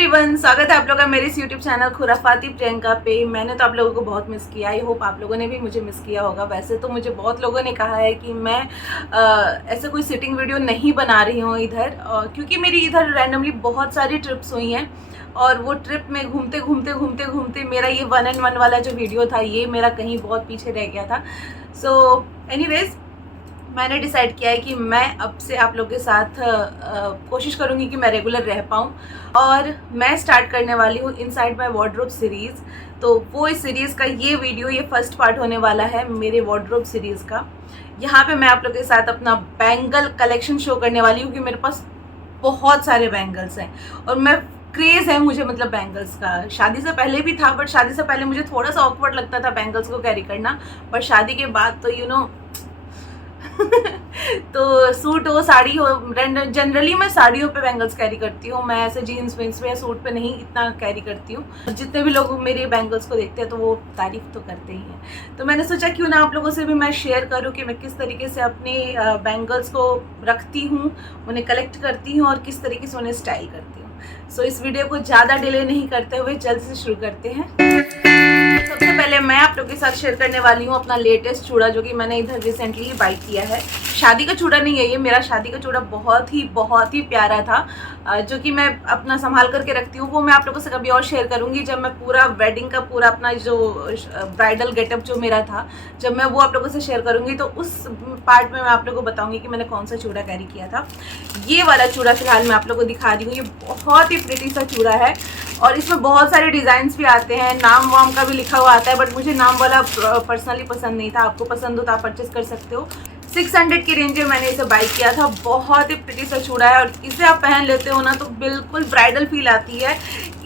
Everyone, स्वागत है आप लोगों का मेरे इस यूट्यूब चैनल खुराफाती प्रियंका पे। मैंने तो आप लोगों को बहुत मिस किया। आई होप आप लोगों ने भी मुझे मिस किया होगा। वैसे तो मुझे बहुत लोगों ने कहा है कि मैं ऐसे कोई सिटिंग वीडियो नहीं बना रही हूँ इधर, क्योंकि मेरी इधर रैंडमली बहुत सारी ट्रिप्स हुई हैं और वो ट्रिप में घूमते घूमते घूमते घूमते मेरा ये 1 and 1 वाला जो वीडियो था ये मेरा कहीं बहुत पीछे रह गया था। सो एनीवेज, मैंने डिसाइड किया है कि मैं अब से आप लोगों के साथ कोशिश करूँगी कि मैं रेगुलर रह पाऊँ, और मैं स्टार्ट करने वाली हूँ इनसाइड माय वार्डरोब सीरीज़। तो वो इस सीरीज़ का ये वीडियो, ये फर्स्ट पार्ट होने वाला है मेरे वार्डरोब सीरीज़ का। यहाँ पे मैं आप लोगों के साथ अपना बैंगल कलेक्शन शो करने वाली हूँ, क्योंकि मेरे पास बहुत सारे बैंगल्स हैं और मैं क्रेज़ है मुझे, मतलब बैंगल्स का। शादी से पहले भी था, बट शादी से पहले मुझे थोड़ा सा ऑकवर्ड लगता था बैंगल्स को कैरी करना, पर शादी के बाद तो यू नो तो सूट हो साड़ी हो, जनरली मैं साड़ियों पे बैंगल्स कैरी करती हूँ। मैं ऐसे जीन्स विन्स पे या सूट पे नहीं इतना कैरी करती हूँ। जितने भी लोग मेरे बैंगल्स को देखते हैं तो वो तारीफ तो करते ही हैं। तो मैंने सोचा क्यों ना आप लोगों से भी मैं शेयर करूँ कि मैं किस तरीके से अपने बैंगल्स को रखती हूँ, उन्हें कलेक्ट करती हूँ और किस तरीके से उन्हें स्टाइल करती हूँ। सो इस वीडियो को ज़्यादा डिले नहीं करते हुए जल्द से शुरू करते हैं। सबसे पहले मैं आप लोगों के साथ शेयर करने वाली हूँ अपना लेटेस्ट चूड़ा, जो कि मैंने इधर रिसेंटली ही बाई किया है। शादी का चूड़ा नहीं है ये, मेरा शादी का चूड़ा बहुत ही प्यारा था, जो कि मैं अपना संभाल करके रखती हूँ। वो मैं आप लोगों से कभी और शेयर करूँगी, जब मैं पूरा वेडिंग का पूरा अपना जो ब्राइडल गेटअप जो मेरा था, जब मैं वो आप लोगों से शेयर करूँगी तो उस पार्ट में मैं आप लोगों को बताऊँगी कि मैंने कौन सा चूड़ा कैरी किया था। ये वाला चूड़ा फिलहाल मैं आप लोगों को दिखा रही हूँ। ये बहुत ही प्रिटी सा चूड़ा है और इसमें बहुत सारे डिज़ाइंस भी आते हैं, नाम वाम का भी लिखा हुआ आता है, बट मुझे नाम वाला पर्सनली पसंद नहीं था। आपको पसंद हो तो आप परचेस कर सकते हो। 600 की रेंज में मैंने इसे बाई किया था। बहुत ही प्रिटी सा चूड़ा है और इसे आप पहन लेते हो ना तो बिल्कुल ब्राइडल फील आती है।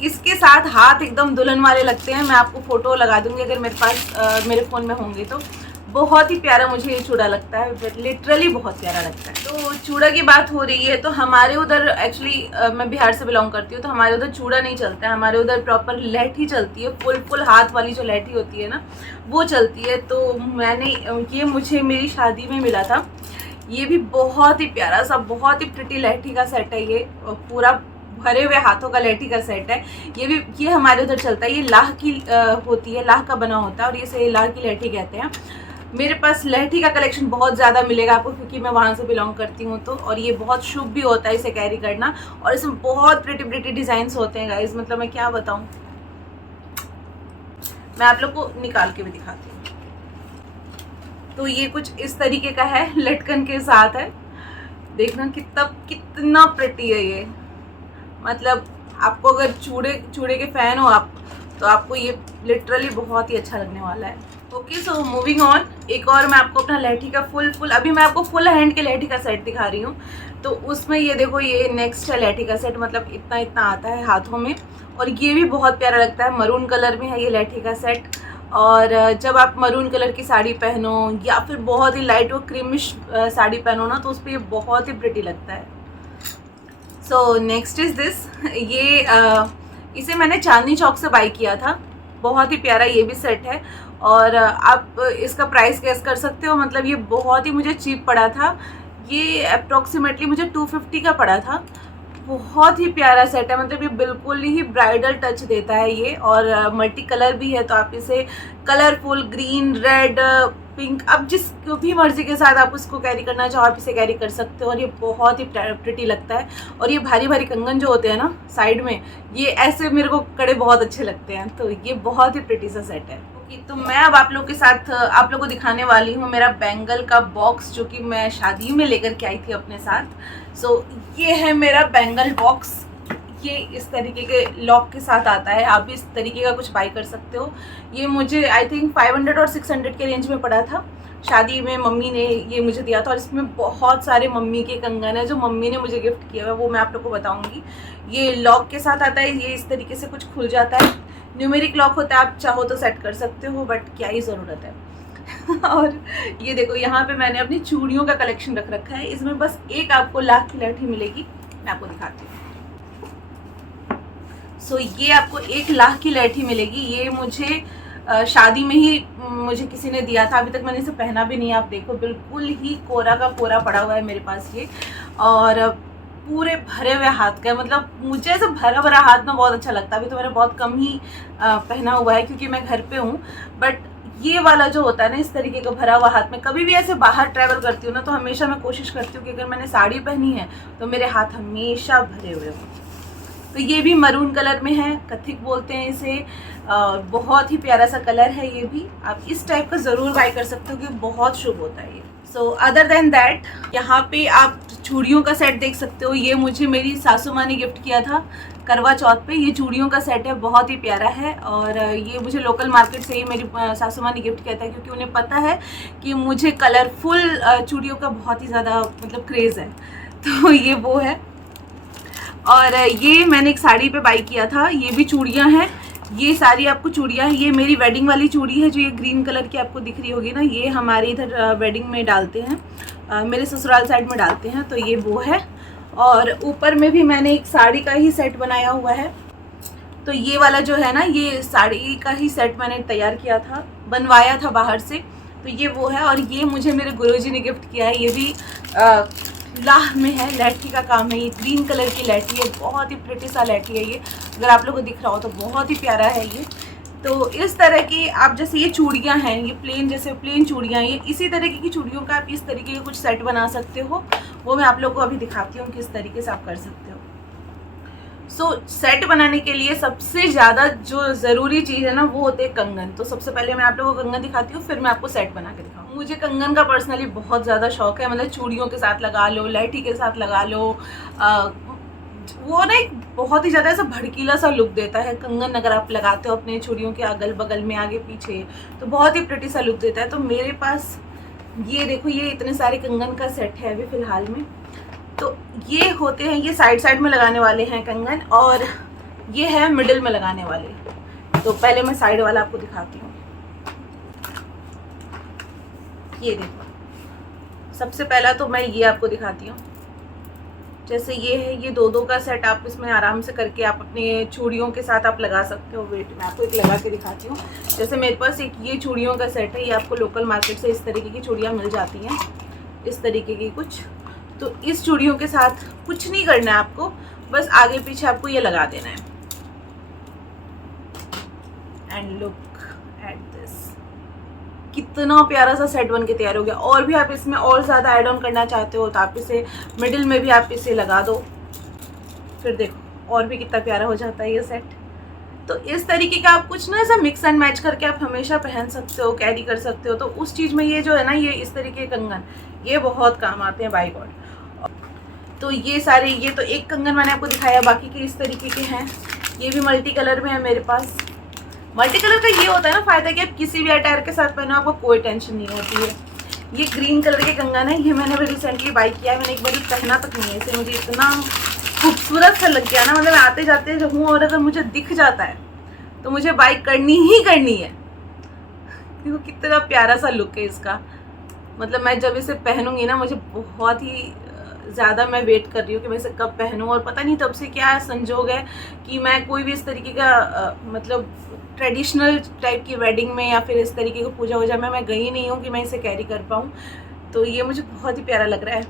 इसके साथ हाथ एकदम दुल्हन वाले लगते हैं। मैं आपको फ़ोटो लगा दूंगी अगर मेरे पास मेरे फ़ोन में होंगे तो। बहुत ही प्यारा मुझे ये चूड़ा लगता है, लिटरली बहुत प्यारा लगता है। तो चूड़ा की बात हो रही है तो हमारे उधर एक्चुअली मैं बिहार से बिलोंग करती हूँ, तो हमारे उधर चूड़ा नहीं चलता है। हमारे उधर प्रॉपर लहठी चलती है, फुल हाथ वाली जो लहठी होती है ना वो चलती है। तो मैंने ये मुझे मेरी शादी में मिला था। ये भी बहुत ही प्यारा सा, बहुत ही प्रिटी लहठी का सेट है। ये पूरा भरे हुए हाथों का लहठी का सेट है। ये हमारे उधर चलता है। ये लाह की होती है, लाह का बना होता है और इसे लाह की लहठी कहते हैं। मेरे पास लहठी का कलेक्शन बहुत ज़्यादा मिलेगा आपको, क्योंकि मैं वहाँ से बिलोंग करती हूँ। तो और ये बहुत शुभ भी होता है इसे कैरी करना, और इसमें बहुत प्रिटी डिज़ाइंस होते हैं गाइज, मतलब मैं क्या बताऊँ। मैं आप लोग को निकाल के भी दिखाती हूँ। तो ये कुछ इस तरीके का है, लटकन के साथ है। देखना कितना प्रिटी है ये। मतलब आपको अगर चूड़े के फ़ैन हो आप, तो आपको ये लिटरली बहुत ही अच्छा लगने वाला है। Okay, so moving on. एक और मैं आपको अपना लहठी का फुल अभी मैं आपको फुल हैंड के लहठी का सेट दिखा रही हूँ। तो उसमें ये देखो, ये नेक्स्ट है लहठी का सेट, मतलब इतना आता है हाथों में, और ये भी बहुत प्यारा लगता है। मरून कलर में है ये लहठी का सेट, और जब आप मरून कलर की साड़ी पहनो या फिर बहुत ही लाइट और क्रीमिश साड़ी पहनो ना, तो उस पर ये बहुत ही प्रिटी लगता है। So next is this. ये इसे मैंने चांदनी चौक से बाई किया था। बहुत ही प्यारा ये भी सेट है, और आप इसका प्राइस गेस कर सकते हो। मतलब ये बहुत ही मुझे चीप पड़ा था। ये अप्रॉक्सीमेटली मुझे 250 का पड़ा था। बहुत ही प्यारा सेट है, मतलब ये बिल्कुल ही ब्राइडल टच देता है ये, और मल्टी कलर भी है। तो आप इसे कलरफुल ग्रीन, रेड, पिंक, अब जिस भी मर्जी के साथ आप उसको कैरी करना चाहो आप इसे कैरी कर सकते हो। और ये बहुत ही प्रिटी लगता है। और ये भारी कंगन जो होते हैं ना साइड में, ये ऐसे मेरे को कड़े बहुत अच्छे लगते हैं। तो ये बहुत ही प्रिटी सा सेट है। तो मैं अब आप लोग के साथ आप लोगों को दिखाने वाली हूँ मेरा बैंगल का बॉक्स, जो कि मैं शादी में लेकर के आई थी अपने साथ। सो ये है मेरा बैंगल बॉक्स। ये इस तरीके के लॉक के साथ आता है। आप भी इस तरीके का कुछ बाई कर सकते हो। ये मुझे आई थिंक 500 और 600 के रेंज में पड़ा था। शादी में मम्मी ने ये मुझे दिया था, और इसमें बहुत सारे मम्मी के कंगन है जो मम्मी ने मुझे गिफ्ट किया है, वो मैं आप लोग को बताऊंगी। ये लॉक के साथ आता है। ये इस तरीके से कुछ खुल जाता है, न्यूमेरिक लॉक होता है। आप चाहो तो सेट कर सकते हो, बट क्या ही ज़रूरत है। और ये देखो, यहाँ पे मैंने अपनी चूड़ियों का कलेक्शन रख रखा है। इसमें बस एक आपको लाख की लहठी मिलेगी। मैं आपको दिखाती हूँ। सो ये आपको 1 लाख की लहठी मिलेगी। ये मुझे शादी में ही मुझे किसी ने दिया था। अभी तक मैंने इसे पहना भी नहीं है। आप देखो, बिल्कुल ही कोरा का कोरा पड़ा हुआ है मेरे पास ये। और पूरे भरे हुए हाथ का है। मतलब मुझे ऐसे भरा भरा हाथ में बहुत अच्छा लगता है। अभी तो मैंने बहुत कम ही पहना हुआ है क्योंकि मैं घर पे हूँ, बट ये वाला जो होता है ना इस तरीके का भरा हुआ हाथ में, कभी भी ऐसे बाहर ट्रैवल करती हूँ ना तो हमेशा मैं कोशिश करती हूँ कि अगर मैंने साड़ी पहनी है तो मेरे हाथ हमेशा भरे हुए हों। तो ये भी मरून कलर में है, कथिक बोलते हैं इसे, बहुत ही प्यारा सा कलर है। ये भी आप इस टाइप का ज़रूर बाय कर सकते हो क्योंकि बहुत शुभ होता है ये। सो अदर देन दैट यहाँ पे आप चूड़ियों का सेट देख सकते हो। ये मुझे मेरी सासू माँ ने गिफ्ट किया था करवा चौथ पे। ये चूड़ियों का सेट है, बहुत ही प्यारा है और ये मुझे लोकल मार्केट से ही मेरी सासू माँ ने गिफ्ट किया था क्योंकि उन्हें पता है कि मुझे कलरफुल चूड़ियों का बहुत ही ज़्यादा मतलब क्रेज़ है। तो ये वो है। और ये मैंने एक साड़ी पे बाई किया था। ये भी चूड़ियाँ हैं, ये सारी आपको चूड़ियाँ हैं। ये मेरी वेडिंग वाली चूड़ी है जो ये ग्रीन कलर की आपको दिख रही होगी ना, ये हमारे इधर वेडिंग में डालते हैं, मेरे ससुराल साइड में डालते हैं। तो ये वो है। और ऊपर में भी मैंने एक साड़ी का ही सेट बनाया हुआ है। तो ये वाला जो है ना, ये साड़ी का ही सेट मैंने तैयार किया था, बनवाया था बाहर से। तो ये वो है। और ये मुझे मेरे गुरुजी ने गिफ्ट किया है। ये भी लाह में है, लैठी का काम है। ये ग्रीन कलर की लैठी है, बहुत ही प्रिटी सा लैठी है ये। अगर आप लोगों को दिख रहा हो तो बहुत ही प्यारा है ये। तो इस तरह की आप जैसे ये चूड़ियाँ हैं, ये प्लेन जैसे प्लेन चूड़ियाँ, ये इसी तरीके की चूड़ियों का आप इस तरीके के कुछ सेट बना सकते हो। वो मैं आप लोगों को अभी दिखाती हूँ किस तरीके से आप कर सकते हो। सेट बनाने के लिए सबसे ज़्यादा जो ज़रूरी चीज़ है ना वो होते हैं कंगन। तो सबसे पहले मैं आप लोगों को कंगन दिखाती हूँ, फिर मैं आपको सेट बना के दिखाऊँ। मुझे कंगन का पर्सनली बहुत ज़्यादा शौक है। मतलब चूड़ियों के साथ लगा लो, लहठी के साथ लगा लो, वो ना एक बहुत ही ज़्यादा ऐसा भड़कीला सा लुक देता है कंगन। अगर आप लगाते हो अपने चूड़ियों के अगल बगल में, आगे पीछे, तो बहुत ही प्रिटी सा लुक देता है। तो मेरे पास ये देखो, ये इतने सारे कंगन का सेट है अभी फ़िलहाल में। तो ये होते हैं, ये साइड साइड में लगाने वाले हैं कंगन, और ये है मिडिल में लगाने वाले। तो पहले मैं साइड वाला आपको दिखाती हूँ। ये देखो, सबसे पहला तो मैं ये आपको दिखाती हूँ। जैसे ये है, ये दो का सेट आप इसमें आराम से करके आप अपने चूड़ियों के साथ आप लगा सकते हो। वेट, मैं आपको एक लगा के दिखाती हूँ। जैसे मेरे पास एक ये चूड़ियों का सेट है, ये आपको लोकल मार्केट से इस तरीके की चूड़ियाँ मिल जाती हैं, इस तरीके की कुछ। तो इस चूड़ियों के साथ कुछ नहीं करना है आपको, बस आगे पीछे आपको ये लगा देना है। एंड लुक एट दिस, कितना प्यारा सा सेट बन के तैयार हो गया। और भी आप इसमें और ज़्यादा ऐड ऑन करना चाहते हो तो आप इसे मिडिल में भी आप इसे लगा दो, फिर देखो और भी कितना प्यारा हो जाता है ये सेट। तो इस तरीके का आप कुछ ना ऐसा मिक्स एंड मैच करके आप हमेशा पहन सकते हो, कैरी कर सकते हो। तो उस चीज़ में ये जो है ना, ये इस तरीके के कंगन ये बहुत काम आते हैं, बाय गॉड। तो ये सारे, ये तो एक कंगन मैंने आपको दिखाया, बाकी के इस तरीके के हैं। ये भी मल्टी कलर में है मेरे पास। मल्टी कलर का ये होता है ना फ़ायदा कि आप किसी भी अटायर के साथ पहनो, आपको कोई टेंशन नहीं होती है। ये ग्रीन कलर के कंगन है, ये मैंने भी रिसेंटली बाई किया है। मैंने एक बार पहना तक नहीं है इसे, मुझे इतना खूबसूरत सा लग गया ना। मतलब आते जाते जो हूँ और अगर मुझे दिख जाता है तो मुझे बाई करनी ही करनी है। देखो कितना प्यारा सा लुक है इसका। मतलब मैं जब इसे पहनूंगी ना, मुझे बहुत ही ज़्यादा मैं वेट कर रही हूँ कि मैं इसे कब पहनूँ। और पता नहीं तब से क्या संजोग है कि मैं कोई भी इस तरीके का मतलब ट्रेडिशनल टाइप की वेडिंग में या फिर इस तरीके की पूजा वूजा में मैं गई नहीं हूँ कि मैं इसे कैरी कर पाऊँ। तो ये मुझे बहुत ही प्यारा लग रहा है।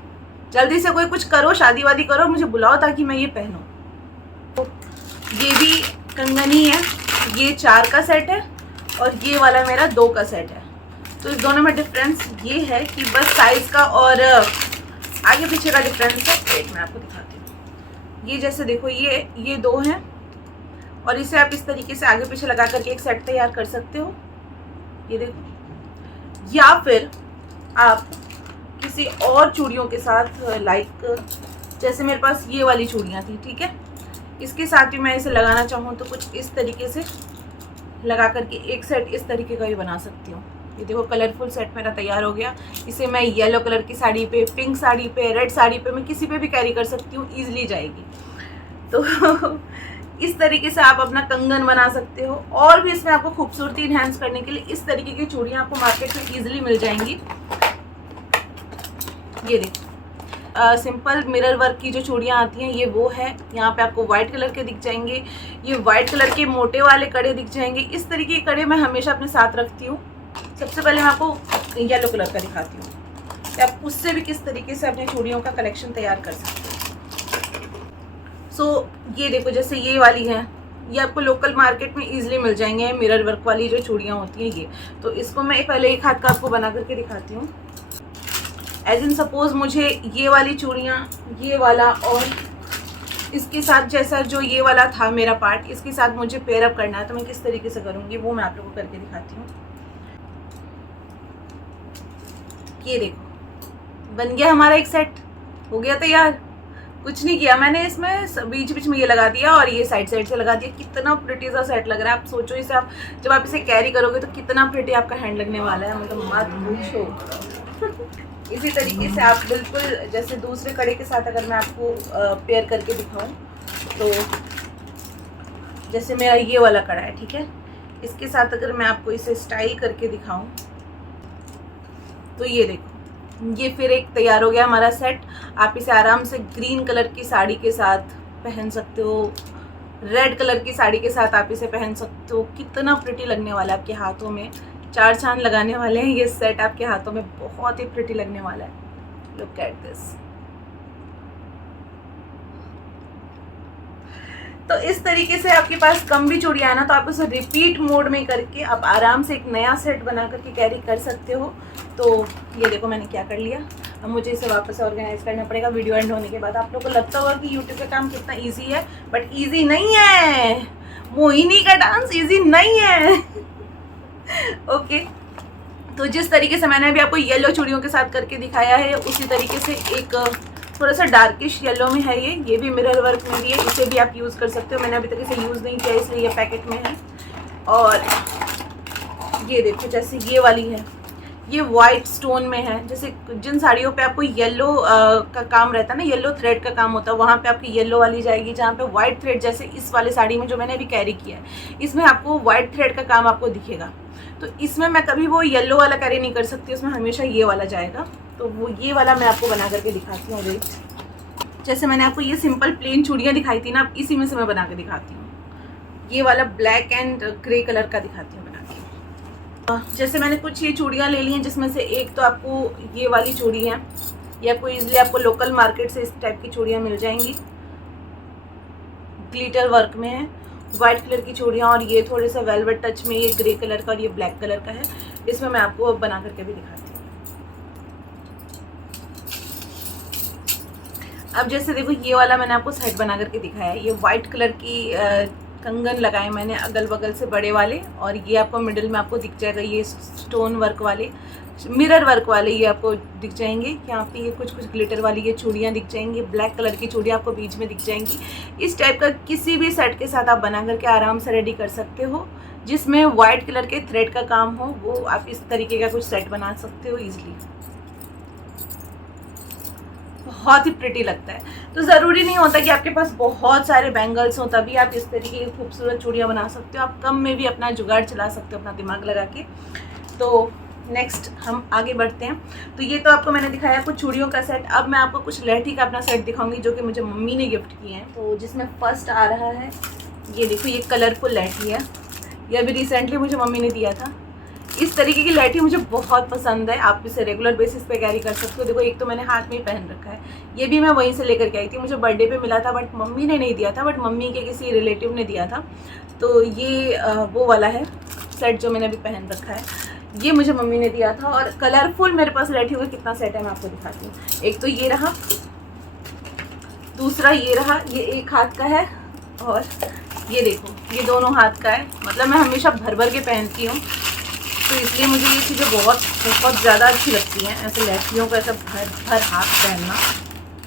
जल्दी से कोई कुछ करो, शादी वादी करो, मुझे बुलाओ ताकि मैं ये पहनूँ। तो ये भी कंगन ही है, ये 4 का सेट है और ये वाला मेरा 2 का सेट है। तो इस दोनों में डिफरेंस ये है कि बस साइज़ का और आगे पीछे का डिफरेंस है। एक मैं आपको दिखाती हूँ। ये जैसे देखो, ये 2 हैं और इसे आप इस तरीके से आगे पीछे लगा करके एक सेट तैयार कर सकते हो, ये देखो। या फिर आप किसी और चूड़ियों के साथ, लाइक जैसे मेरे पास ये वाली चूड़ियाँ थी, ठीक है, इसके साथ भी मैं इसे लगाना चाहूँ तो कुछ इस तरीके से लगा करके एक सेट इस तरीके का भी बना सकती हूँ। ये देखो कलरफुल सेट मेरा तैयार हो गया। इसे मैं येलो कलर की साड़ी पे, पिंक साड़ी पे, रेड साड़ी पे, मैं किसी पे भी कैरी कर सकती हूँ, ईजिली जाएगी। तो इस तरीके से आप अपना कंगन बना सकते हो। और भी इसमें आपको खूबसूरती इन्हेंस करने के लिए इस तरीके की चूड़ियाँ आपको मार्केट में ईजिली मिल जाएंगी। ये देखो सिंपल मिरर वर्क की जो चूड़ियाँ आती हैं, ये वो है। यहाँ पे आपको वाइट कलर के दिख जाएंगे, ये वाइट कलर के मोटे वाले कड़े दिख जाएंगे। इस तरीके के कड़े मैं हमेशा अपने साथ रखती हूँ। सबसे पहले मैं आपको येलो कलर का दिखाती हूँ कि आप उससे भी किस तरीके से अपने चूड़ियों का कलेक्शन तैयार कर सकते हैं। सो ये देखो, जैसे ये वाली है, ये आपको लोकल मार्केट में इजीली मिल जाएंगे, मिरर वर्क वाली जो चूड़ियाँ होती हैं ये। तो इसको मैं पहले एक हाथ का आपको बना करके दिखाती हूँ। एज इन सपोज मुझे ये वाली चूड़ियाँ, ये वाला और इसके साथ जैसा जो ये वाला था मेरा पार्ट, इसके साथ मुझे पेयर अप करना है, तो मैं किस तरीके से करूँगी वो मैं आप लोगों को करके दिखाती हूँ। ये देखो बन गया हमारा एक सेट, हो गया तैयार। कुछ नहीं किया मैंने, इसमें बीच बीच में ये लगा दिया और ये साइड साइड से लगा दिया। कितना प्रिटी सा सेट लग रहा है। आप सोचो इसे आप जब आप इसे कैरी करोगे तो कितना प्रिटी आपका हैंड लगने वाला है, मतलब मत पूछो। इसी तरीके से आप बिल्कुल जैसे दूसरे कड़े के साथ अगर मैं आपको पेयर करके दिखाऊं, तो जैसे मेरा ये वाला कड़ा है, ठीक है, इसके साथ अगर मैं आपको इसे स्टाइल करके दिखाऊं तो ये देखो, ये फिर एक तैयार हो गया हमारा सेट। आप इसे आराम से ग्रीन कलर की साड़ी के साथ पहन सकते हो, रेड कलर की साड़ी के साथ आप इसे पहन सकते हो। कितना प्रिटी लगने वाला है आपके हाथों में, चार चांद लगाने वाले हैं ये सेट आपके हाथों में, बहुत ही प्रिटी लगने वाला है। Look at this. तो इस तरीके से आपके पास कम भी चूड़ियाँ है ना, तो आप उसे रिपीट मोड में करके आप आराम से एक नया सेट बना करके कैरी कर सकते हो। तो ये देखो मैंने क्या कर लिया। अब मुझे इसे वापस ऑर्गेनाइज करना पड़ेगा वीडियो एंड होने के बाद। आप लोगों को लगता होगा कि यूट्यूब का काम कितना ईजी है, बट ईजी नहीं है। मोहिनी का डांस ईजी नहीं है। ओके, तो जिस तरीके से मैंने अभी आपको येलो चूड़ियों के साथ करके दिखाया है, उसी तरीके से एक थोड़ा सा डार्किश येलो में है ये भी मिरर वर्क में भी है। इसे भी आप यूज़ कर सकते हो। मैंने अभी तक इसे यूज़ नहीं किया इसलिए ये पैकेट में है। और ये देखो जैसे ये वाली है, ये वाइट स्टोन में है। जैसे जिन साड़ियों पे आपको येलो का काम रहता है ना, येलो थ्रेड का काम होता है, वहाँ पे आपकी येलो वाली जाएगी। जहाँ पे वाइट थ्रेड, जैसे इस वाले साड़ी में जो मैंने अभी कैरी किया है, इसमें आपको वाइट थ्रेड का काम आपको दिखेगा। तो इसमें मैं कभी वो येलो वाला कैरी नहीं कर सकती, उसमें हमेशा ये वाला जाएगा। तो वो ये वाला मैं आपको बना करके दिखाती हूँ। वेट, जैसे मैंने आपको ये सिंपल प्लेन चूड़ियाँ दिखाई थी ना, अब इसी में से मैं बना के दिखाती हूँ। ये वाला ब्लैक एंड ग्रे कलर का दिखाती हूँ बना के। जैसे मैंने कुछ ये चूड़ियाँ ले ली हैं, जिसमें से एक तो आपको ये वाली चूड़ी है, ये आपको ईजिली आपको लोकल मार्केट से इस टाइप की चूड़ियाँ मिल जाएंगी, ग्लिटर वर्क में है, वाइट कलर की चूड़ियाँ। और ये थोड़े से वेलवेट टच में, ये ग्रे कलर का और ये ब्लैक कलर का है। इसमें मैं आपको बना करके भी दिखाती हूँ। अब जैसे देखो ये वाला मैंने आपको सेट बना करके दिखाया है। ये वाइट कलर की कंगन लगाए मैंने अगल बगल से बड़े वाले, और ये आपको मिडिल में आपको दिख जाएगा ये स्टोन वर्क वाले, मिरर वर्क वाले ये आपको दिख जाएंगे। यहाँ पे ये कुछ कुछ ग्लिटर वाली ये चूड़ियाँ दिख जाएंगी, ब्लैक कलर की चूड़ियाँ आपको बीच में दिख जाएंगी। इस टाइप का किसी भी सेट के साथ आप बना करके आराम से रेडी कर सकते हो। जिसमें वाइट कलर के थ्रेड का काम हो, वो आप इस तरीके का कुछ सेट बना सकते हो ईजिली। बहुत ही प्रिटी लगता है। तो ज़रूरी नहीं होता कि आपके पास बहुत सारे बैंगल्स हों तभी आप इस तरीके की खूबसूरत चूड़ियाँ बना सकते हो। आप कम में भी अपना जुगाड़ चला सकते हो, अपना दिमाग लगा के। तो नेक्स्ट हम आगे बढ़ते हैं। तो ये तो आपको मैंने दिखाया कुछ चूड़ियों का सेट। अब मैं आपको कुछ लहठी का अपना सेट दिखाऊंगी जो कि मुझे मम्मी ने गिफ्ट किए हैं। तो जिसमें फर्स्ट आ रहा है, ये देखो, ये कलरफुल लहठी है। ये अभी रिसेंटली मुझे मम्मी ने दिया था। इस तरीके की लहठी मुझे बहुत पसंद है। आप इसे रेगुलर बेसिस पे कैरी कर सकते हो। देखो, एक तो मैंने हाथ में ही पहन रखा है, ये भी मैं वहीं से लेकर के आई थी। मुझे बर्थडे पे मिला था, बट मम्मी ने नहीं दिया था, बट मम्मी के किसी रिलेटिव ने दिया था। तो ये वो वाला है सेट जो मैंने अभी पहन रखा है, ये मुझे मम्मी ने दिया था। और कलरफुल मेरे पास लहठी का कितना सेट है मैं आपको दिखाती हूँ। एक तो ये रहा, दूसरा ये रहा, ये एक हाथ का है, और ये देखो ये दोनों हाथ का है। मतलब मैं हमेशा भर भर के पहनती हूँ, तो इसलिए मुझे ये चीज़ें बहुत ज़्यादा अच्छी लगती हैं, ऐसे लहठियों को ऐसा भर भर हाथ पहनना।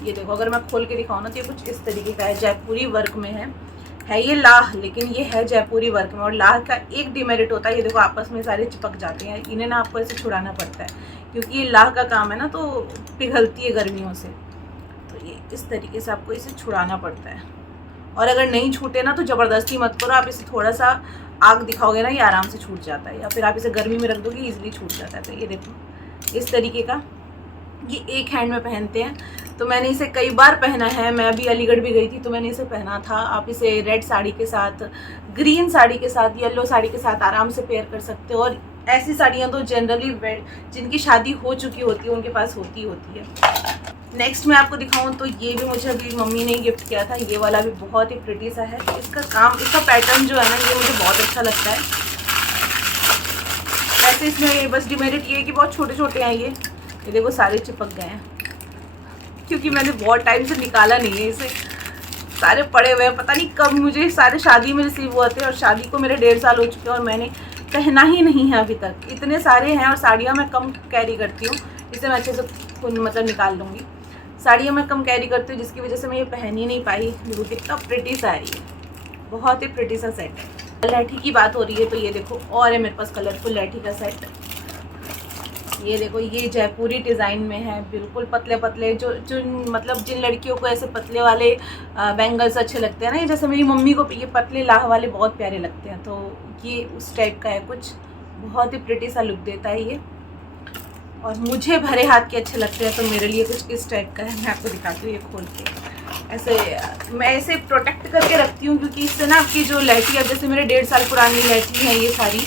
ये देखो, अगर मैं खोल के दिखाऊँ ना तो ये कुछ इस तरीके का है, जयपुरी वर्क में है ये लाह, लेकिन ये है जयपुरी वर्क में। और लाह का एक डिमेरिट होता है, ये देखो आपस में सारे चिपक जाते हैं, इन्हें ना आपको ऐसे छुड़ाना पड़ता है, क्योंकि ये लाह का काम है ना, तो पिघलती है गर्मियों से। तो ये इस तरीके से आपको इसे छुड़ाना पड़ता है। और अगर नहीं छूटे ना तो ज़बरदस्ती मत करो, आप इसे थोड़ा सा आग दिखाओगे ना, ये आराम से छूट जाता है। या फिर आप इसे गर्मी में रख दोगे, ईजिली छूट जाता है। तो ये देखो इस तरीके का, ये एक हैंड में पहनते हैं। तो मैंने इसे कई बार पहना है। मैं अभी अलीगढ़ भी गई थी तो मैंने इसे पहना था। आप इसे रेड साड़ी के साथ, ग्रीन साड़ी के साथ, येलो साड़ी के साथ आराम से पेयर कर सकते हो। और ऐसी साड़ियाँ तो जनरली जिनकी शादी हो चुकी होती है उनके पास होती है। नेक्स्ट मैं आपको दिखाऊं तो ये भी मुझे अभी मम्मी ने गिफ्ट किया था। ये वाला भी बहुत ही प्रिटी सा है। इसका काम, इसका पैटर्न जो है ना, ये मुझे बहुत अच्छा लगता है। वैसे इसमें बस डिमेरिट ये है कि बहुत छोटे छोटे हैं ये देखो सारे चिपक गए हैं, क्योंकि मैंने बहुत टाइम से निकाला नहीं है इसे। सारे पड़े हुए हैं, पता नहीं कब मुझे सारे शादी में रिसीव हुए थे, और शादी को मेरे 1.5 साल हो चुके हैं और मैंने पहना ही नहीं है अभी तक। इतने सारे हैं और साड़ियाँ मैं कम कैरी करती हूँ, इसे मैं अच्छे से मतलब निकाल लूँगी। साड़ियाँ मैं कम कैरी करती हूँ जिसकी वजह से मैं ये पहन ही नहीं पाई। देखो कितना प्रिटी साड़ी है, बहुत ही प्रिटी सा सेट है। लहठी की बात हो रही है तो ये देखो और है मेरे पास कलरफुल लहठी का सेट। ये देखो, ये जयपुरी डिज़ाइन में है, बिल्कुल पतले पतले, जो मतलब जिन लड़कियों को ऐसे पतले वाले बैंगल्स अच्छे लगते हैं ना, जैसे मेरी मम्मी को ये पतले लाह वाले बहुत प्यारे लगते हैं, तो ये उस टाइप का है कुछ। बहुत ही प्रिटी सा लुक देता है ये, और मुझे भरे हाथ के अच्छे लगते हैं, तो मेरे लिए कुछ इस टाइप का है। मैं आपको दिखाती हूँ ये खोल के। ऐसे मैं इसे प्रोटेक्ट करके रखती हूँ, क्योंकि इससे ना आपकी जो लहठी है, जैसे मेरे 1.5 साल पुरानी लहठी है ये सारी,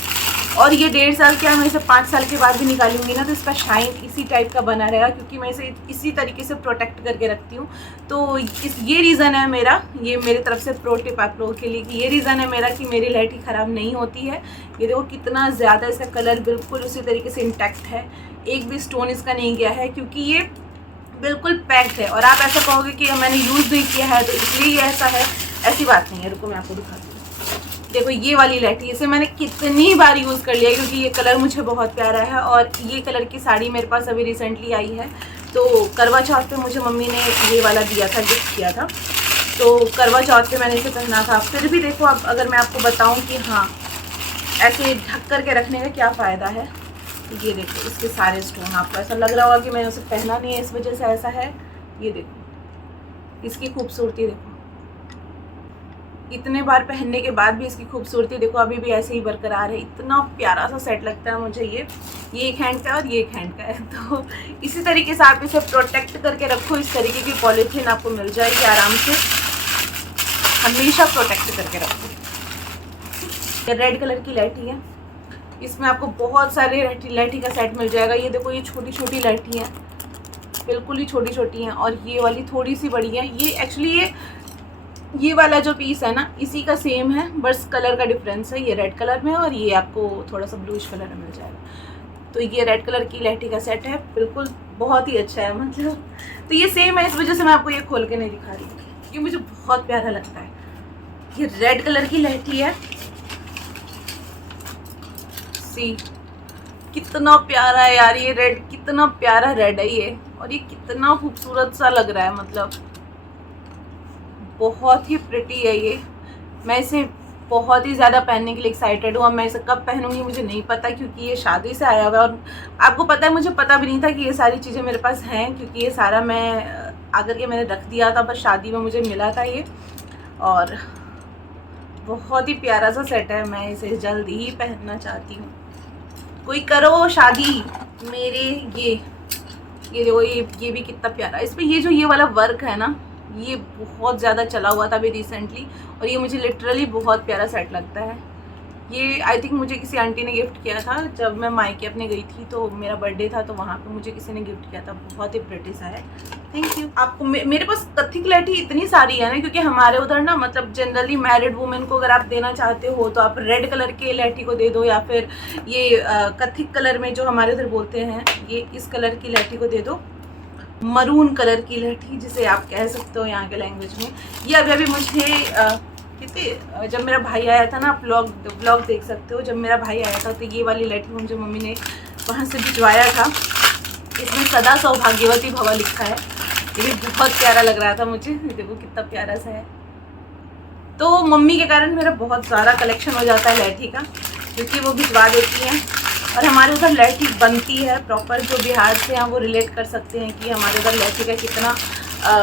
और ये 1.5 साल क्या, मैं इसे 5 साल के बाद भी निकालूंगी ना तो इसका शाइन इसी टाइप का बना रहेगा, क्योंकि मैं इसे इसी तरीके से प्रोटेक्ट करके रखती हूँ। तो ये रीज़न है मेरा, ये मेरी तरफ से प्रो टिप आप लोगों के लिए कि ये रीज़न है मेरा कि मेरी लहठी ख़राब नहीं होती है। ये देखो कितना ज़्यादा इसका कलर बिल्कुल उसी तरीके से इंटैक्ट है, एक भी स्टोन इसका नहीं गया है, क्योंकि ये बिल्कुल पैक्ड है। और आप ऐसा कहोगे कि मैंने यूज़ नहीं किया है तो इसलिए ये ऐसा है, ऐसी बात नहीं है। रुको मैं आपको दिखाती हूँ। देखो ये वाली लहठी, इसे मैंने कितनी बार यूज़ कर लिया है, क्योंकि ये कलर मुझे बहुत प्यारा है, और ये कलर की साड़ी मेरे पास अभी रिसेंटली आई है। तो करवा चौथ पे मुझे मम्मी ने ये वाला दिया था, गिफ्ट किया था, तो करवा चौथ पे मैंने इसे पहना था। फिर भी देखो, अब अगर मैं आपको बताऊं कि हाँ ऐसे ढक कर के रखने का क्या फ़ायदा है, ये देखो इसके सारे स्टोन, आपको ऐसा लग रहा होगा कि मैंने उसे पहना नहीं है इस वजह से ऐसा है। ये देखो इसकी खूबसूरती, देखो इतने बार पहनने के बाद भी इसकी खूबसूरती देखो अभी भी ऐसे ही बरकरार है। इतना प्यारा सा सेट लगता है मुझे ये एक हैंड का है और ये एक हैंड का है। तो इसी तरीके से आप इसे प्रोटेक्ट करके रखो। इस तरीके की पॉलीथीन आपको मिल जाएगी आराम से, हमेशा प्रोटेक्ट करके रखो। ये रेड कलर की लहठी है, इसमें आपको बहुत सारे लहठी का सेट मिल जाएगा। ये देखो ये छोटी छोटी लहठी हैं, बिल्कुल ही छोटी छोटी हैं, और ये वाली थोड़ी सी बड़ी है। ये एक्चुअली ये वाला जो पीस है ना इसी का सेम है, बस कलर का डिफरेंस है। ये रेड कलर में और ये आपको थोड़ा सा ब्लूइश कलर में मिल जाएगा। तो ये रेड कलर की लहठी का सेट है, बिल्कुल बहुत ही अच्छा है मतलब। तो ये सेम है, इस वजह से मैं आपको ये खोल के नहीं दिखा रही, ये मुझे बहुत प्यारा लगता है। ये रेड कलर की लहठी है, सी कितना प्यारा है यार ये रेड, कितना प्यारा रेड है ये, और ये कितना खूबसूरत सा लग रहा है, मतलब बहुत ही प्रिटी है ये। मैं इसे बहुत ही ज़्यादा पहनने के लिए एक्साइटेड हूँ। अब मैं इसे कब पहनूंगी मुझे नहीं पता, क्योंकि ये शादी से आया हुआ है, और आपको पता है मुझे पता भी नहीं था कि ये सारी चीज़ें मेरे पास हैं, क्योंकि ये सारा मैं आकर के मैंने रख दिया था, बस शादी में मुझे मिला था ये। और बहुत ही प्यारा सा सेट है, मैं इसे जल्द ही पहनना चाहती हूँ। कोई करो शादी मेरे। ये देखो ये भी कितना प्यारा, इस पर ये जो ये वाला वर्क है ना ये बहुत ज़्यादा चला हुआ था अभी रिसेंटली, और ये मुझे लिटरली बहुत प्यारा सेट लगता है। ये आई थिंक मुझे किसी आंटी ने गिफ्ट किया था जब मैं मायके अपने गई थी, तो मेरा बर्थडे था, तो वहाँ पे मुझे किसी ने गिफ्ट किया था। बहुत ही प्रिटी सा है, थैंक यू। आपको मेरे पास कत्थी लहठी इतनी सारी है ना, क्योंकि हमारे उधर ना मतलब जनरली मैरिड वुमेन को अगर आप देना चाहते हो तो आप रेड कलर के लहठी को दे दो, या फिर ये कत्थी कलर में जो हमारे उधर बोलते हैं ये इस कलर की लहठी को दे दो, मरून कलर की लहठी जिसे आप कह सकते हो यहाँ के लैंग्वेज में। ये अभी मुझे कितने जब मेरा भाई आया था ना, आप ब्लॉग देख सकते हो, जब मेरा भाई आया था तो ये वाली लहठी मुझे मम्मी ने वहाँ से भिजवाया था। इसमें सदा सौभाग्यवती भवा लिखा है, ये भी बहुत प्यारा लग रहा था मुझे। देखो कितना प्यारा सा है। तो मम्मी के कारण मेरा बहुत सारा कलेक्शन हो जाता है लहठी का, क्योंकि वो भिजवा देती हैं, और हमारे उधर लहठी बनती है प्रॉपर। जो बिहार से हैं वो रिलेट कर सकते हैं कि हमारे उधर लहठी का कितना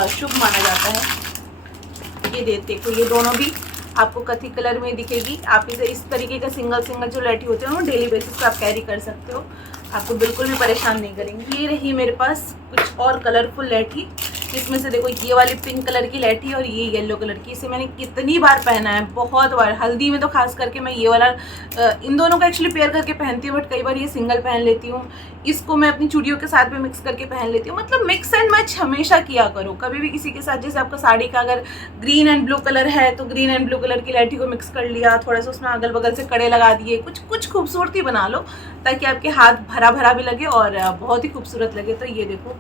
शुभ माना जाता है। ये देखो ये दोनों भी आपको कथी कलर में दिखेगी। आप इसे इस तरीके का सिंगल जो लहठी होते हैं वो डेली बेसिस पे आप कैरी कर सकते हो, आपको बिल्कुल भी परेशान नहीं करेंगी। ये रही मेरे पास कुछ और कलरफुल लहठी। इसमें से देखो ये वाली पिंक कलर की लैठी और ये येलो कलर की, इसे मैंने कितनी बार पहना है, बहुत बार। हल्दी में तो खास करके मैं ये वाला इन दोनों को एक्चुअली पेयर करके पहनती हूँ, बट कई बार ये सिंगल पहन लेती हूँ। इसको मैं अपनी चूड़ियों के साथ भी मिक्स करके पहन लेती हूँ। मतलब मिक्स एंड मैच हमेशा किया करो, कभी भी किसी के साथ। जैसे आपका साड़ी का अगर ग्रीन एंड ब्लू कलर है तो ग्रीन एंड ब्लू कलर की लैठी को मिक्स कर लिया, थोड़ा सा उसमें अगल बगल से कड़े लगा दिए, कुछ खूबसूरती बना लो ताकि आपके हाथ भरा भरा भी लगे और बहुत ही खूबसूरत लगे। तो ये देखो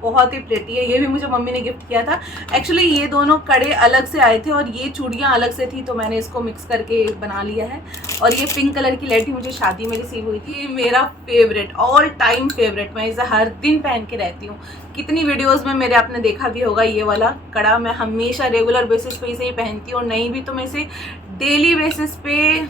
बहुत ही प्रेटी है, ये भी मुझे मम्मी ने गिफ्ट किया था। एक्चुअली ये दोनों कड़े अलग से आए थे और ये चूड़ियाँ अलग से थी, तो मैंने इसको मिक्स करके बना लिया है। और ये पिंक कलर की लैठी मुझे शादी में रिसीव हुई थी, ये मेरा फेवरेट, ऑल टाइम फेवरेट। मैं इसे हर दिन पहन के रहती हूँ। कितनी वीडियोज़ में मेरे आपने देखा भी होगा, ये वाला कड़ा मैं हमेशा रेगुलर बेसिस पे इसे ही पहनती हूँ, और नहीं भी तो मैं इसे डेली बेसिस पे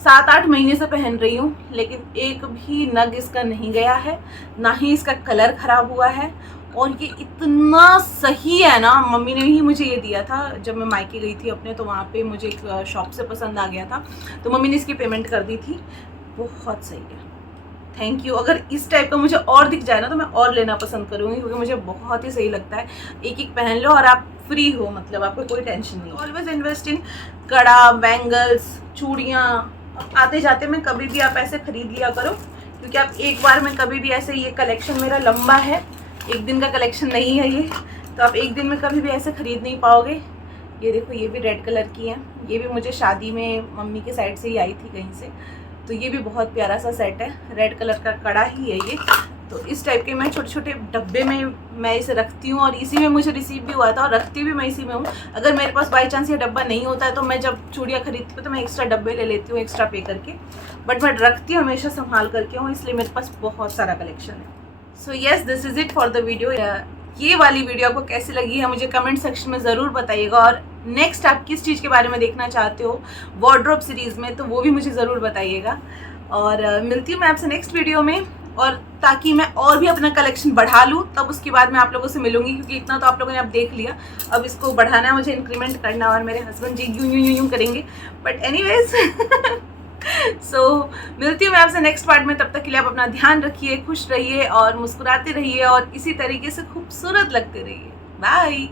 7-8 महीने से पहन रही हूँ, लेकिन एक भी नग इसका नहीं गया है, ना ही इसका कलर ख़राब हुआ है। और ये इतना सही है ना, मम्मी ने ही मुझे ये दिया था जब मैं मायके गई थी अपने, तो वहाँ पे मुझे एक शॉप से पसंद आ गया था, तो मम्मी ने इसकी पेमेंट कर दी थी। बहुत सही है, थैंक यू। अगर इस टाइप का मुझे और दिख जाए ना तो मैं और लेना पसंद करूँगी, क्योंकि मुझे बहुत ही सही लगता है। एक एक पहन लो और आप फ्री हो, मतलब आपको कोई टेंशन नहीं। ऑलवेज इन्वेस्ट इन कड़ा, बैंगल्स, चूड़ियाँ। आते जाते में कभी भी आप ऐसे खरीद लिया करो, क्योंकि आप एक बार में कभी भी ऐसे, ये कलेक्शन मेरा लंबा है, एक दिन का कलेक्शन नहीं है ये, तो आप एक दिन में कभी भी ऐसे खरीद नहीं पाओगे। ये देखो ये भी रेड कलर की है, ये भी मुझे शादी में मम्मी के साइड से ही आई थी कहीं से, तो ये भी बहुत प्यारा सा सेट है। रेड कलर का कड़ा ही है ये। तो इस टाइप के मैं छोटे छोटे डब्बे में मैं इसे रखती हूँ, और इसी में मुझे रिसीव भी हुआ था, और रखती भी मैं इसी में हूँ। अगर मेरे पास बाई चांस ये डब्बा नहीं होता है तो मैं जब चूड़ियाँ खरीदती हूँ तो मैं एक्स्ट्रा डब्बे ले लेती हूँ, एक्स्ट्रा पे करके, बट मैं रखती हूँ हमेशा संभाल करके हूँ, इसलिए मेरे पास बहुत सारा कलेक्शन है। So yes, this is it for the video. ये वाली वीडियो आपको कैसी लगी है मुझे कमेंट सेक्शन में ज़रूर बताइएगा, और नेक्स्ट आप किस चीज़ के बारे में देखना चाहते हो वार्डरोब सीरीज़ में, तो वो भी मुझे ज़रूर बताइएगा। और मिलती हूँ मैं आपसे नेक्स्ट वीडियो में, और ताकि मैं और भी अपना कलेक्शन बढ़ा लूँ, तब उसके बाद मैं आप लोगों से मिलूंगी, क्योंकि इतना तो आप लोगों ने अब देख लिया, अब इसको बढ़ाना है मुझे, इंक्रीमेंट करना, और मेरे हस्बैंड जी यूं करेंगे, बट एनीवेज सो मिलती हूँ मैं आपसे नेक्स्ट पार्ट में। तब तक के लिए आप अपना ध्यान रखिए, खुश रहिए और मुस्कुराते रहिए, और इसी तरीके से खूबसूरत लगते रहिए। बाय।